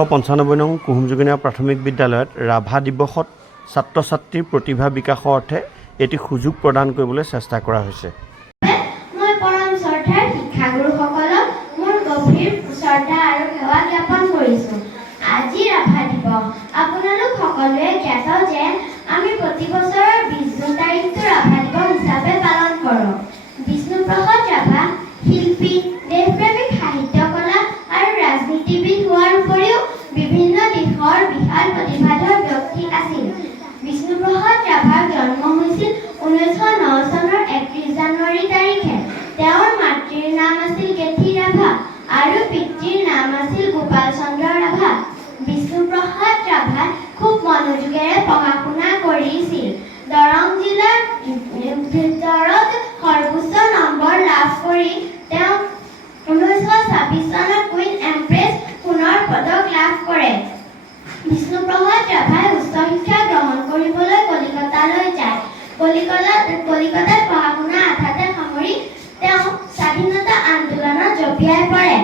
295 নং কুহুমজুগিনা প্ৰাথমিক বিদ্যালয়ত ৰাভা দিৱসত ছাত্ৰ ছাত্ৰীৰ প্ৰতিভা বিকাশৰ অৰ্থে এটি সুযোগ প্ৰদান কৰিবলৈ চেষ্টা কৰা হৈছে। মই পৰম শ্ৰদ্ধাৰ শিক্ষাগুৰুসকলক মোৰ গভীৰ শ্ৰদ্ধা আৰু সেৱা জ্ঞাপন কৰিছোঁ। আজি ৰাভা দিৱস আপোনালোক সকলোৱে জ্ঞাত যে আমি প্ৰতি বছৰৰ 20 জুন তাৰিখটো ৰাভা দিৱস হিচাপে পালন কৰোঁ। বিষ্ণুপ্ৰসাদ ৰাভা শিল্পী, দেশপ্ৰেমিক, সাহিত্য কলা আৰু ৰাজনীতিবিদ হোৱাৰ উপৰিও বিভিন্ন দিশৰ বিশাল প্ৰতিভাধৰ ব্যক্তি আছিল। বিষ্ণুপ্ৰসাদ ৰাভাৰ জন্ম হৈছিল 1909 চনৰ 31 জানুৱাৰী তাৰিখে। তেওঁৰ মাতৃৰ নাম আছিল গেঠি ৰাভা আৰু পিতৃৰ নাম আছিল গোপাল চন্দ্ৰ ৰাভা। বিষ্ণুপ্ৰসাদ ৰাভা খুব মনোযোগেৰে পঢ়া শুনা কৰিছিল। দৰং জিলাৰ ভিতৰত সৰ্বোচ্চ নম্বৰ লাভ কৰি তেওঁ 1926 চনত কুইন এম্প্ৰেছ সোণৰ পদক লাভ কৰে। বিষ্ণুপ্ৰসাদ ৰাভাই উচ্চ শিক্ষা গ্ৰহণ কৰিবলৈ কলিকতালৈ যায়। কলিকতাত পঢ়া শুনা আধাতে সামৰি তেওঁ স্বাধীনতা আন্দোলনত জঁপিয়াই পৰে।